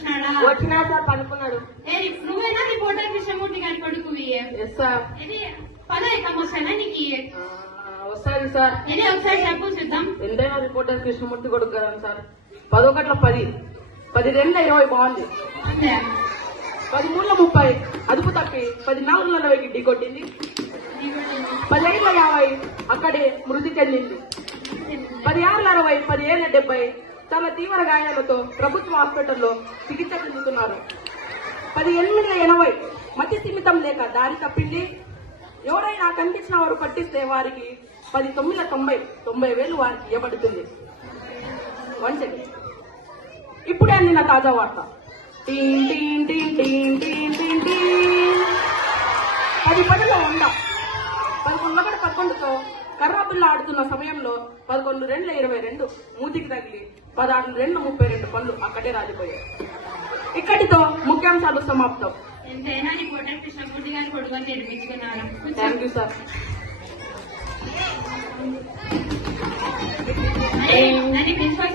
వచ్చినాడా? వచ్చినా సార్ పనుకున్నాడు. నువ్వేనా రిపోర్టర్ కృష్ణమూర్తి గారి కొడుకువి? Yes sir. ఇది పదో ఎక్కం వస్తానా నీకు? వస్తుంది సార్. ఇది ఒకసారి చెప్పు చూద్దాం. ఎంతైనా రిపోర్టర్ కృష్ణమూర్తి కొడుకు కదా సార్. 10 10 2 20 బాగుంది. అంతే 13 30 అదుపు తప్పి 14 40 ఢీ కొట్టింది. 10 50 అక్కడే మృతి చెందింది. 16 60 17 70 చాలా తీవ్ర గాయాలతో ప్రభుత్వ హాస్పిటల్లో చికిత్స పొందుతున్నారు. 18 80 మతి స్థిమితం లేక దారి తప్పింది. ఎవరైనా కనిపించిన వారు పట్టిస్తే వారికి 10 9 90,000 వారికి ఇవ్వబడుతుంది. 1 సెకండ్. ఇప్పుడే అందిన తాజా వార్త. 10 పనుల ఉండ 11 కర్రాపిల్ల ఆడుతున్న సమయంలో 11 2 22 మూతికి తగిలి 16 2 32 పనులు అక్కడే రాలిపోయాయి. ఇక్కడితో ముఖ్యాంశాలు సమాప్తం. ఎంతైనా రిపోర్టర్ కృష్ణమూర్తి గారి కొడుకు అని తెరిపించుకున్నారు. Thank you sir. ప్రిన్సిపల్